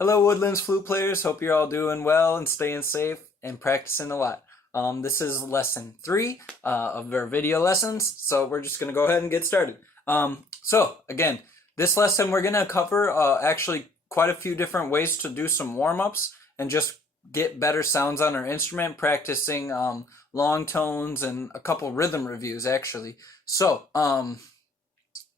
Hello, Woodlands flute players. Hope you're all doing well and staying safe and practicing a lot. This is lesson 3 of our video lessons, so we're just going to go ahead and get started. Again, this lesson we're going to cover actually quite a few different ways to do some warm-ups and just get better sounds on our instrument, practicing long tones and a couple rhythm reviews actually.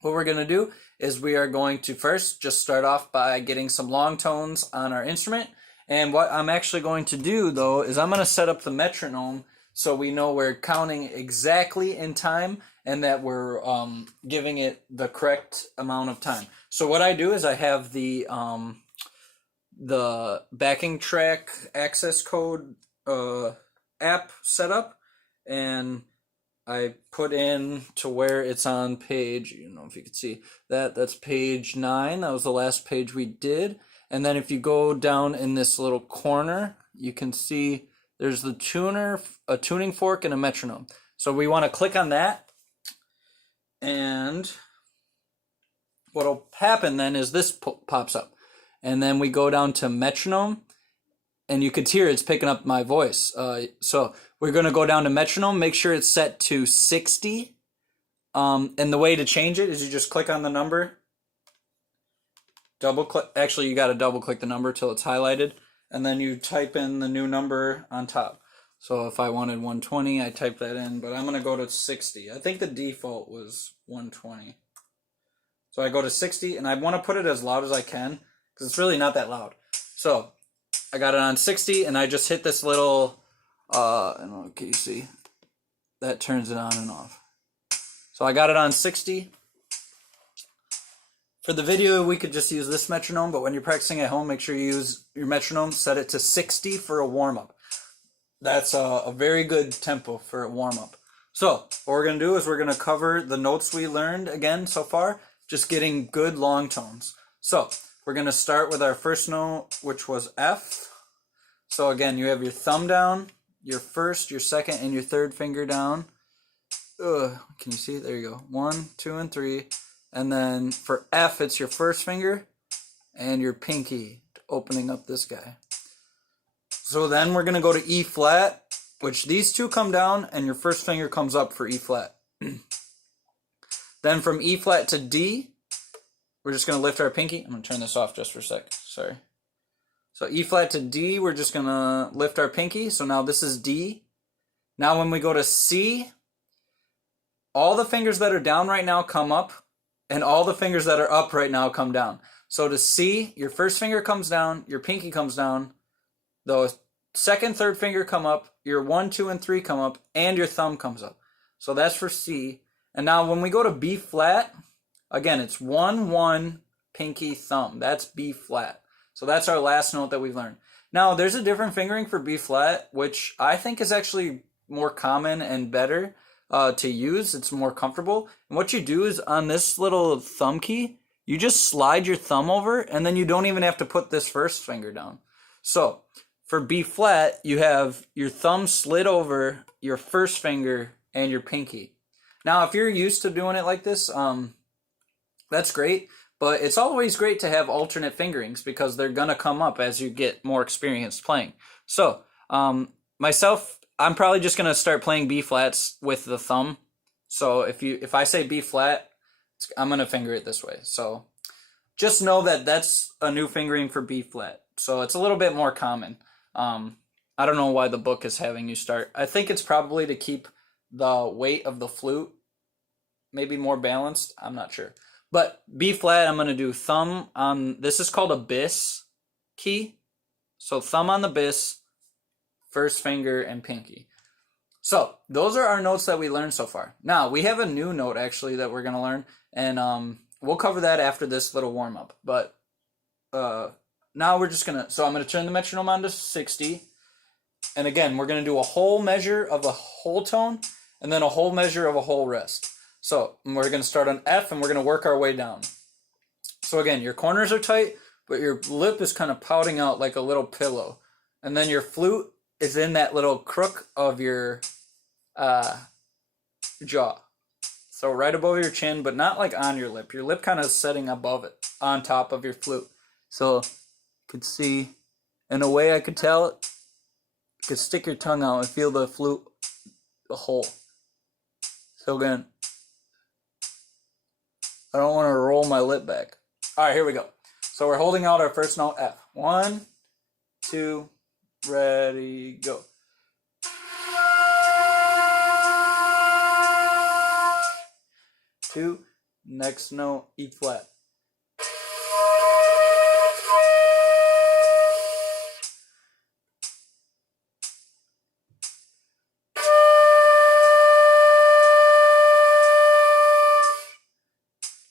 What we're going to do is we are going to first just start off by getting some long tones on our instrument. And what I'm actually going to do, though, is I'm going to set up the metronome so we know we're counting exactly in time and that we're giving it the correct amount of time. So what I do is I have the backing track access code app set up, and I put in to where it's on page, if you could see that's page 9. That was the last page we did. And then if you go down in this little corner, you can see there's the tuner, a tuning fork, and a metronome. So we want to click on that. And what'll happen then is this pops up. And then we go down to metronome. And you could hear it's picking up my voice. So we're going to go down to metronome, make sure it's set to 60. And the way to change it is you just click on the number, double click. Actually, you got to double click the number till it's highlighted. And then you type in the new number on top. So if I wanted 120, I type that in, but I'm going to go to 60. I think the default was 120. So I go to 60, and I want to put it as loud as I can because it's really not that loud. So I got it on 60, and I just hit this little, I don't know, can you see? That turns it on and off. So I got it on 60. For the video, we could just use this metronome, but when you're practicing at home, make sure you use your metronome, set it to 60 for a warm-up. That's a very good tempo for a warm-up. So what we're going to do is we're going to cover the notes we learned again so far, just getting good long tones. So we're going to start with our first note, which was F. So again, you have your thumb down, your first, your second, and your third finger down. Can you see? There you go. 1, 2, and 3. And then for F, it's your first finger and your pinky, opening up this guy. So then we're going to go to E flat, which these two come down, and your first finger comes up for E flat. Then from E flat to D, we're just going to lift our pinky. I'm going to turn this off just for a sec. Sorry. So E flat to D, we're just going to lift our pinky. So now this is D. Now when we go to C, all the fingers that are down right now come up, and all the fingers that are up right now come down. So to C, your first finger comes down, your pinky comes down, the second, third finger come up, your 1, 2, and 3 come up, and your thumb comes up. So that's for C. And now when we go to B flat, again, it's 1, 1, pinky, thumb. That's B flat. So that's our last note that we've learned. Now, there's a different fingering for B flat, which I think is actually more common and better to use. It's more comfortable. And what you do is on this little thumb key, you just slide your thumb over, and then you don't even have to put this first finger down. So for B flat, you have your thumb slid over your first finger and your pinky. Now, if you're used to doing it like this, that's great. But it's always great to have alternate fingerings because they're going to come up as you get more experience playing. So myself, I'm probably just going to start playing B flats with the thumb. So if I say B flat, I'm going to finger it this way. So just know that that's a new fingering for B flat. So it's a little bit more common. I don't know why the book is having you start. I think it's probably to keep the weight of the flute maybe more balanced. I'm not sure. But B flat, I'm going to do thumb on, this is called a bis key. So thumb on the bis, first finger, and pinky. So those are our notes that we learned so far. Now, we have a new note actually that we're going to learn, and we'll cover that after this little warm-up. But now we're just going to, so I'm going to turn the metronome on to 60. And again, we're going to do a whole measure of a whole tone, and then a whole measure of a whole rest. So we're going to start on F, and we're going to work our way down. So again, your corners are tight, but your lip is kind of pouting out like a little pillow. And then your flute is in that little crook of your jaw. So right above your chin, but not like on your lip. Your lip kind of setting above it, on top of your flute. So could see, in a way I could tell it, you could stick your tongue out and feel the flute, the hole. So again, I don't want to roll my lip back. All right, here we go. So we're holding out our first note, F. 1, 2, ready, go. Two, next note, E flat.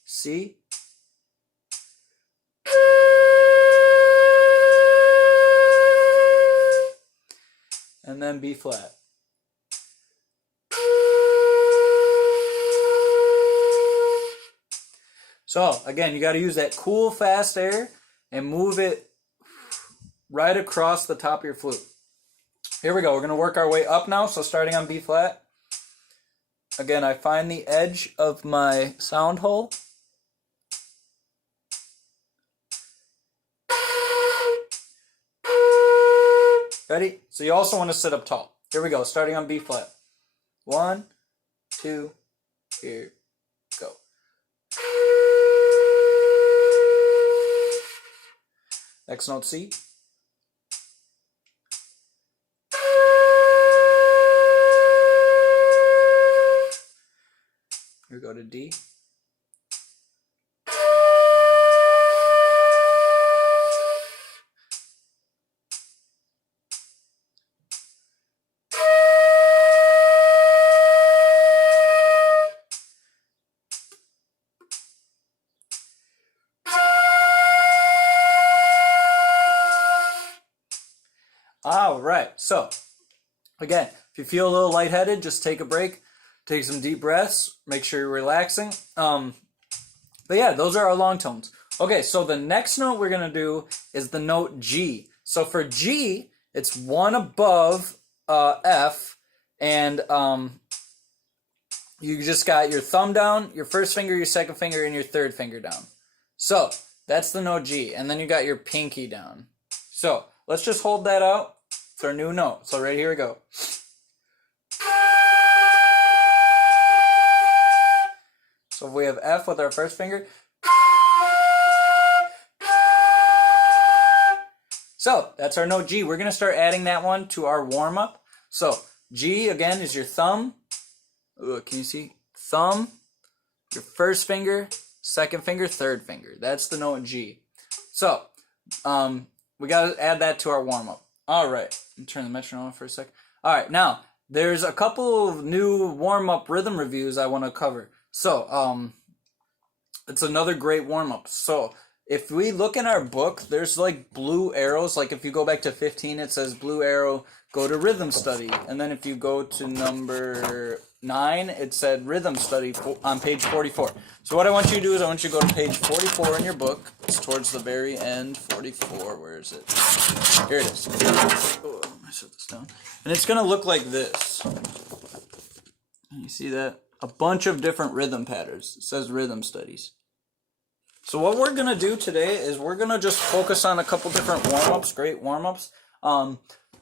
C. And then B flat. So again, you got to use that cool, fast air and move it right across the top of your flute. Here we go. We're going to work our way up now. So starting on B flat. Again, I find the edge of my sound hole. Ready? So you also want to sit up tall. Here we go. Starting on B flat. 1, 2, here, go. Next note, C. Here we go to D. All right, so again, if you feel a little lightheaded, just take a break, take some deep breaths, make sure you're relaxing. But yeah, those are our long tones. Okay, so the next note we're going to do is the note G. So for G, it's one above F, and you just got your thumb down, your first finger, your second finger, and your third finger down. So that's the note G, and then you got your pinky down. So let's just hold that out. It's our new note. So right here we go. So if we have F with our first finger. So that's our note G. We're going to start adding that one to our warm-up. So G, again, is your thumb. Ooh, can you see? Thumb, your first finger, second finger, third finger. That's the note G. So we got to add that to our warm-up. All right. Let me turn the metronome on for a second. All right. Now, there's a couple of new warm-up rhythm reviews I want to cover. So, it's another great warm-up. So, if we look in our book, there's like blue arrows. Like if you go back to 15, it says blue arrow, go to rhythm study. And then if you go to number 9, it said rhythm study on page 44. So what I want you to do is I want you to go to page 44 in your book. It's towards the very end, 44. Where is it? Here it is. Oh, I set this down. And it's going to look like this. You see that? A bunch of different rhythm patterns. It says rhythm studies. So what we're going to do today is we're going to just focus on a couple different warm-ups, great warm-ups,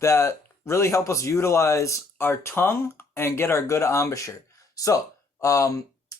that really help us utilize our tongue and get our good embouchure. So,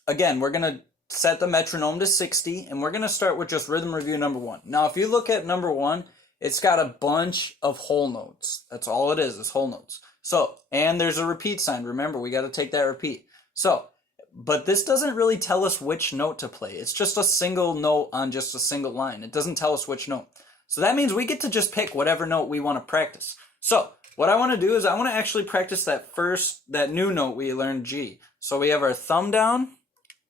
again, we're going to set the metronome to 60, and we're going to start with just rhythm review number 1. Now, if you look at number 1, it's got a bunch of whole notes. That's all it is whole notes. So, and there's a repeat sign. Remember, we got to take that repeat. So, but this doesn't really tell us which note to play. It's just a single note on just a single line. It doesn't tell us which note. So that means we get to just pick whatever note we want to practice. So what I want to do is I want to actually practice that new note we learned, G. So we have our thumb down,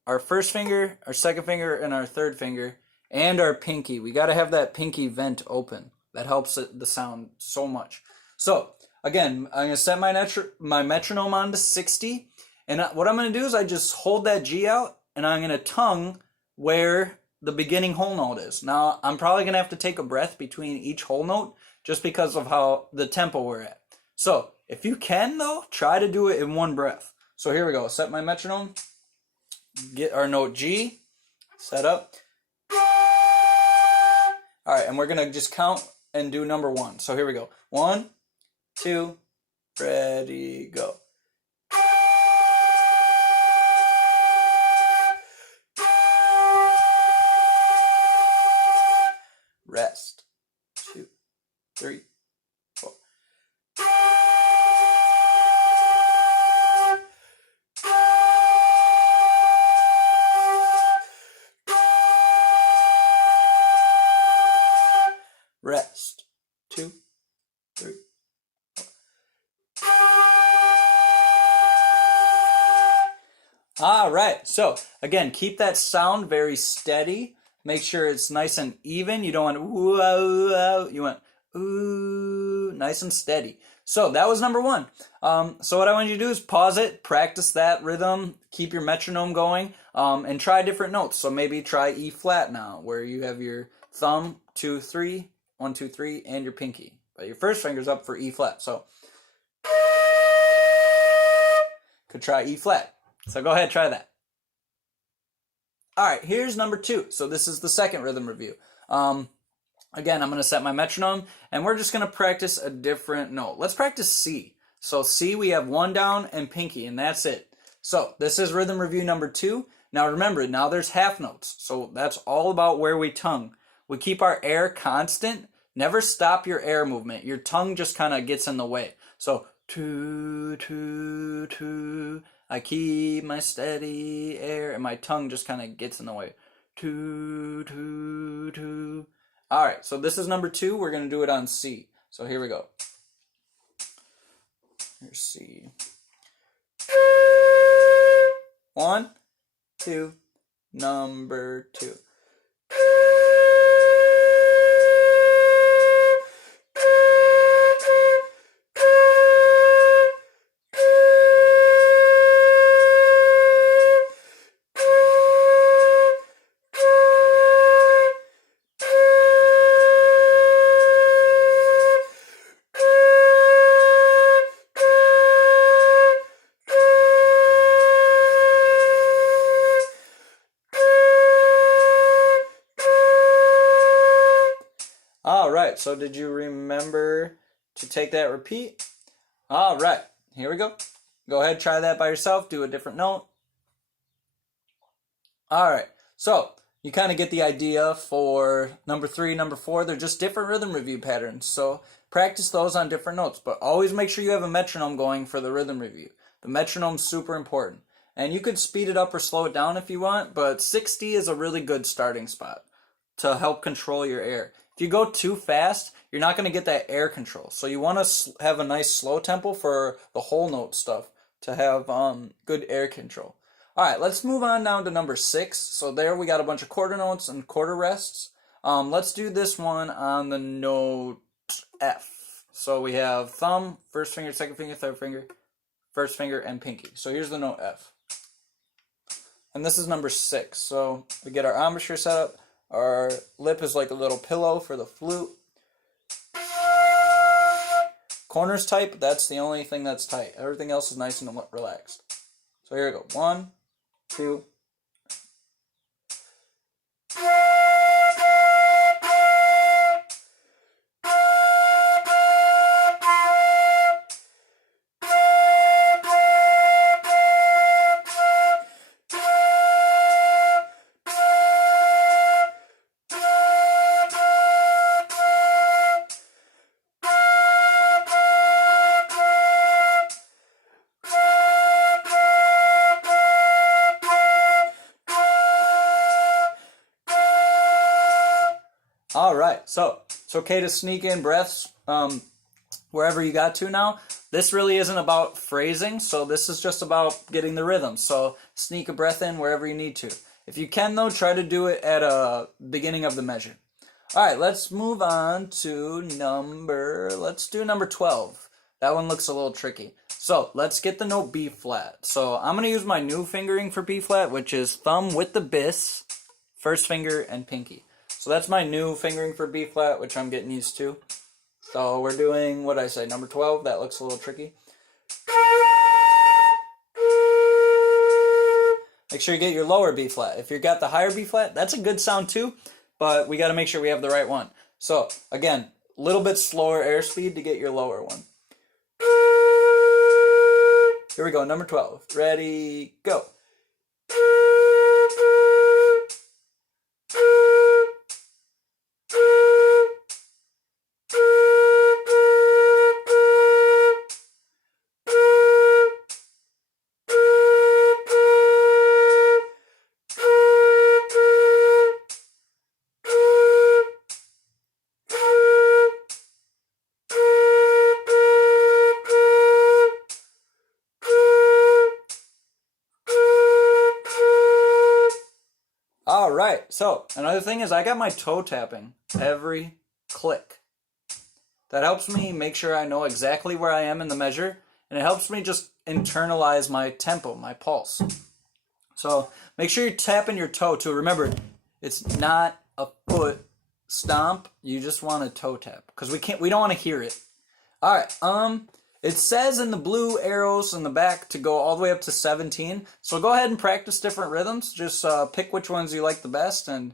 our first finger, our second finger, and our third finger, and our pinky. We got to have that pinky vent open. That helps the sound so much. So again, I'm going to set my metronome on to 60. And what I'm going to do is I just hold that G out, and I'm going to tongue where the beginning whole note is. Now, I'm probably going to have to take a breath between each whole note just because of how the tempo we're at. So, if you can, though, try to do it in one breath. So here we go. Set my metronome. Get our note G. Set up. All right, and we're going to just count and do number 1. So here we go. 1, 2, ready, go. Rest. 2, 3, 4. Rest. 2, 3. All right. So again, keep that sound very steady. Make sure it's nice and even. You don't want ooh, ooh, ooh. You want ooh, nice and steady. So that was number 1. So what I want you to do is pause it, practice that rhythm, keep your metronome going, and try different notes. So maybe try E flat now, where you have your thumb 2, 3, 1, 2, 3, and your pinky. But your first finger's up for E flat. So could try E flat. So go ahead, try that. All right, here's number 2. So this is the second rhythm review. Again, I'm going to set my metronome, and we're just going to practice a different note. Let's practice C. So C, we have 1 down and pinky, and that's it. So this is rhythm review number 2. Now remember, now there's half notes. So that's all about where we tongue. We keep our air constant. Never stop your air movement. Your tongue just kind of gets in the way. So, two, two, two. I keep my steady air, and my tongue just kind of gets in the way. 2, 2, 2. All right, so this is number 2. We're going to do it on C. So here we go. Here's C. 1, 2, number 2. All right, so did you remember to take that repeat? All right, here we go. Go ahead, try that by yourself, do a different note. All right, so you kind of get the idea for number 3, number 4. They're just different rhythm review patterns, so practice those on different notes, but always make sure you have a metronome going for the rhythm review. The metronome's super important, and you could speed it up or slow it down if you want, but 60 is a really good starting spot to help control your air. If you go too fast, you're not going to get that air control. So you want to have a nice slow tempo for the whole note stuff to have good air control. All right, let's move on down to number 6. So there we got a bunch of quarter notes and quarter rests. Let's do this one on the note F. So we have thumb, first finger, second finger, third finger, first finger, and pinky. So here's the note F. And this is number 6. So we get our embouchure set up. Our lip is like a little pillow for the flute. Corners tight, but that's the only thing that's tight. Everything else is nice and relaxed. So here we go. 1, 2. All right, so it's okay to sneak in breaths wherever you got to now. This really isn't about phrasing, so this is just about getting the rhythm. So sneak a breath in wherever you need to. If you can, though, try to do it at a beginning of the measure. All right, let's move on to let's do number 12. That one looks a little tricky. So let's get the note B flat. So I'm going to use my new fingering for B flat, which is thumb with the bis, first finger, and pinky. So that's my new fingering for B flat, which I'm getting used to. So we're doing, what did I say, number 12? That looks a little tricky. Make sure you get your lower B flat. If you got the higher B flat, that's a good sound too, but we got to make sure we have the right one. So again, little bit slower airspeed to get your lower one. Here we go, number 12. Ready, go. All right, so another thing is I got my toe tapping every click. That helps me make sure I know exactly where I am in the measure, and it helps me just internalize my tempo, my pulse. So make sure you're tapping your toe too. Remember, it's not a foot stomp. You just want to toe tap because we don't want to hear it. All right, it says in the blue arrows in the back to go all the way up to 17. So go ahead and practice different rhythms. Just pick which ones you like the best, and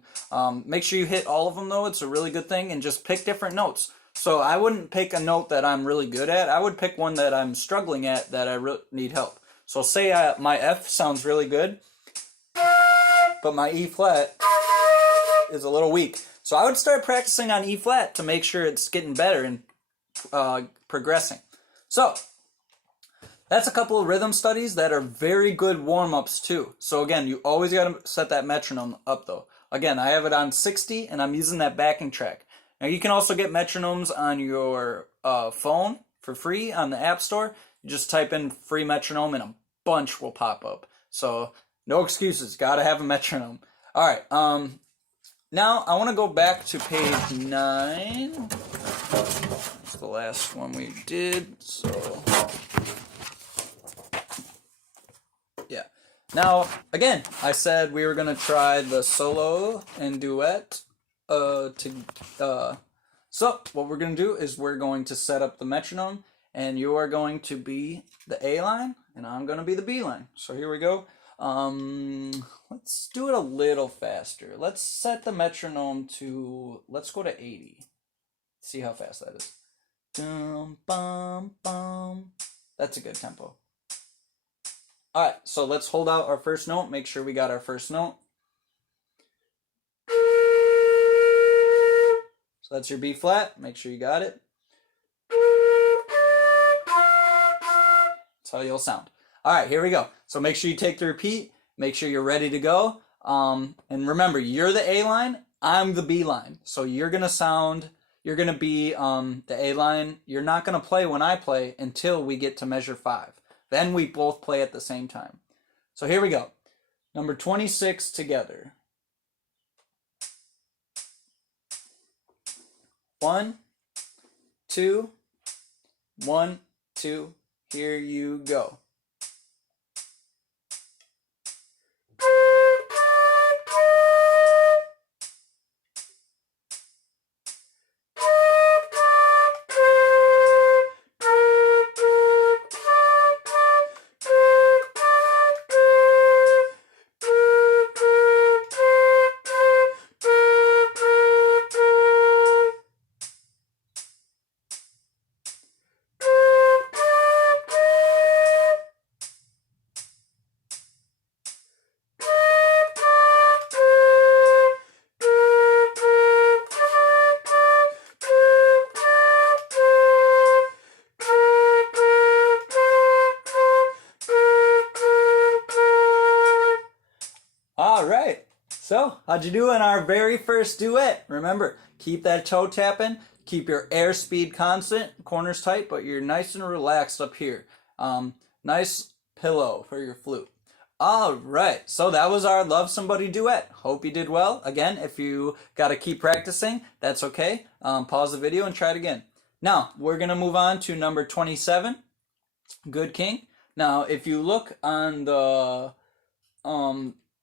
make sure you hit all of them though. It's a really good thing, and just pick different notes. So I wouldn't pick a note that I'm really good at. I would pick one that I'm struggling at that I really need help. So say my F sounds really good, but my E flat is a little weak. So I would start practicing on E flat to make sure it's getting better and progressing. So that's a couple of rhythm studies that are very good warm-ups too. So again, you always got to set that metronome up though. Again, I have it on 60 and I'm using that backing track. Now you can also get metronomes on your phone for free on the App Store. You just type in free metronome and a bunch will pop up. So no excuses, gotta have a metronome. All right, now I want to go back to page 9. That's the last one we did, so yeah. Now, again, I said we were going to try the solo and duet. So what we're going to do is we're going to set up the metronome, and you are going to be the A line, and I'm going to be the B line. So here we go. Let's do it a little faster. Let's set the metronome to, let's go to 80. See how fast that is. Dum, bum, bum. That's a good tempo. All right, so let's hold out our first note. Make sure we got our first note. So that's your B flat. Make sure you got it. That's how you'll sound. All right, here we go. So make sure you take the repeat. Make sure you're ready to go. And remember, you're the A line. I'm the B line. So you're going to be the A line. You're not going to play when I play until we get to measure 5. Then we both play at the same time. So here we go. Number 26 together. 1, 2, 1, 2. Here you go. All right. So, how'd you do in our very first duet? Remember, keep that toe tapping, keep your airspeed constant, corners tight, but you're nice and relaxed up here. Nice pillow for your flute. All right. So that was our Love Somebody duet. Hope you did well. Again, if you got to keep practicing, that's okay. Pause the video and try it again. Now, we're going to move on to number 27, Good King. Now, if you look on the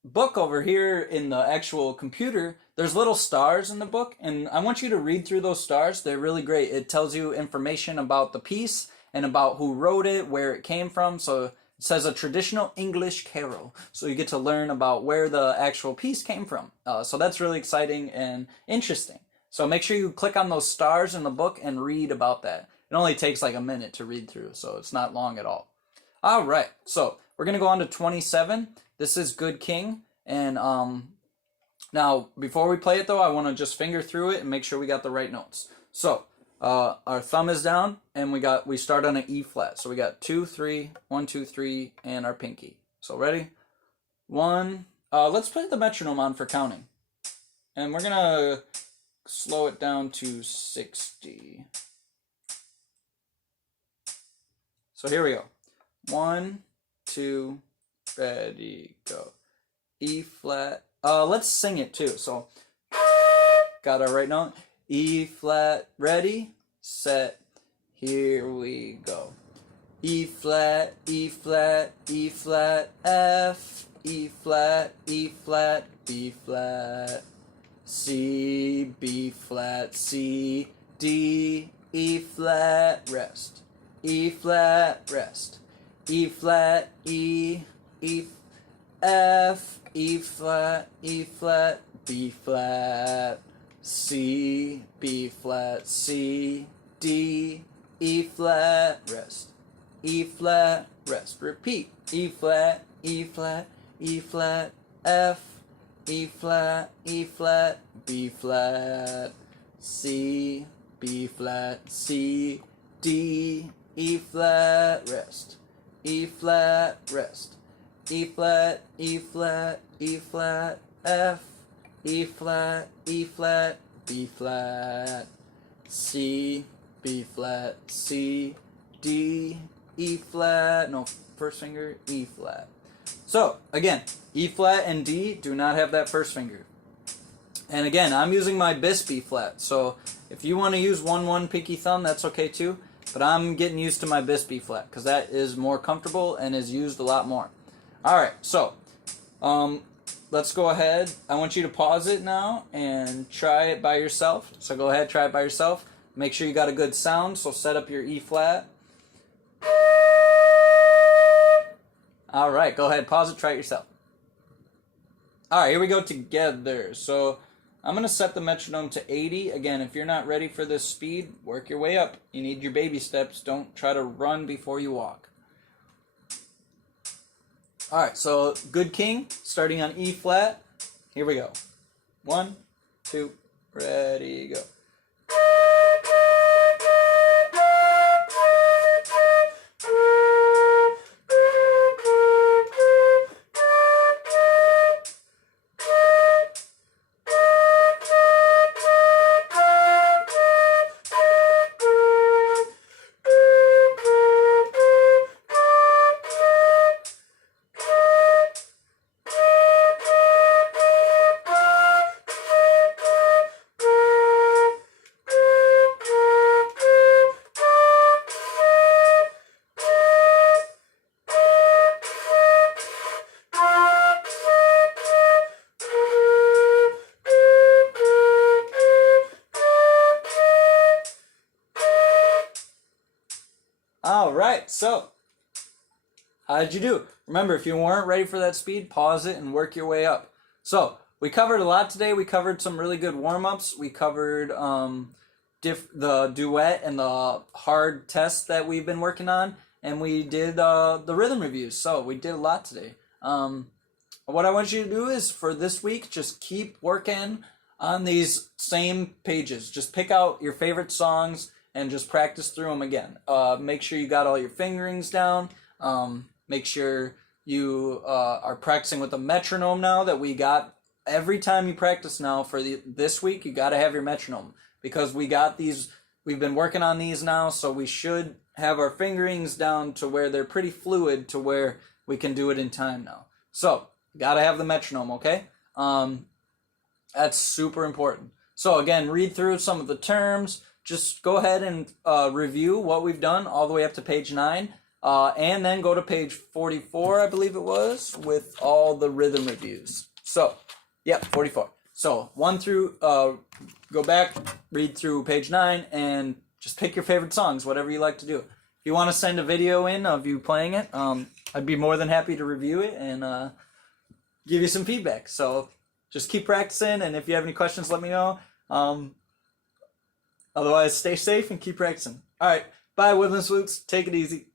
book over here in the actual computer, there's little stars in the book, and I want you to read through those stars. They're really great. It tells you information about the piece and about who wrote it, where it came from. So it says a traditional English carol. So you get to learn about where the actual piece came from. So that's really exciting and interesting. So make sure you click on those stars in the book and read about that. It only takes like a minute to read through, so it's not long at all. All right, so we're going to go on to 27. This is Good King. And now, before we play it, though, I want to just finger through it and make sure we got the right notes. So our thumb is down, and we start on an E flat. So we got 2, 3, 1, 2, 3, and our pinky. So ready? 1. Let's play the metronome on for counting. And we're going to slow it down to 60. So here we go. 1, 2, ready, go. E flat. Let's sing it too. So got our right note. E flat, ready, set, here we go. E flat, E flat, E flat, F, E flat, E flat, B flat, C, B flat, C, D, E flat, rest, E flat, rest, E flat, E, F, E flat, E flat, B flat, C, B flat, C, D, E flat, rest, E flat, rest. Repeat. E flat, E flat, E flat, F, E flat, E flat, B flat, C, B flat, C, D, E flat, rest, E flat, rest, E flat, E flat, E flat, F, E flat, E flat, B flat, C, B flat, C, D, E flat, no, first finger, E flat. So, again, E flat and D do not have that first finger. And again, I'm using my bis B flat, so if you want to use 1-1 pinky thumb, that's okay too, but I'm getting used to my bis B flat, because that is more comfortable and is used a lot more. Alright, so, let's go ahead. I want you to pause it now and try it by yourself. So go ahead, try it by yourself. Make sure you got a good sound, so set up your E flat. Alright, go ahead, pause it, try it yourself. Alright, here we go together. So I'm going to set the metronome to 80. Again, if you're not ready for this speed, work your way up. You need your baby steps. Don't try to run before you walk. Alright, so Good King, starting on E flat. Here we go. 1, 2, ready, go. Alright, so how did you do? Remember, if you weren't ready for that speed, pause it and work your way up. So, we covered a lot today. We covered some really good warm-ups. We covered the duet and the hard tests that we've been working on. And we did the rhythm reviews. So, we did a lot today. What I want you to do is, for this week, just keep working on these same pages. Just pick out your favorite songs and just practice through them again. Make sure you got all your fingerings down. Make sure you are practicing with the metronome now that we got. Every time you practice now for this week, you got to have your metronome, because we got these. We've been working on these now, so we should have our fingerings down to where they're pretty fluid, to where we can do it in time now. So, got to have the metronome, okay? That's super important. So again, read through some of the terms. Just go ahead and review what we've done all the way up to page 9. And then go to page 44, I believe it was, with all the rhythm reviews. So, yeah, 44. So, 1 through, go back, read through page 9, and just pick your favorite songs, whatever you like to do. If you want to send a video in of you playing it, I'd be more than happy to review it and give you some feedback. So, just keep practicing, and if you have any questions, let me know. Otherwise, stay safe and keep practicing. All right, bye, Woodlands Flutes. Take it easy.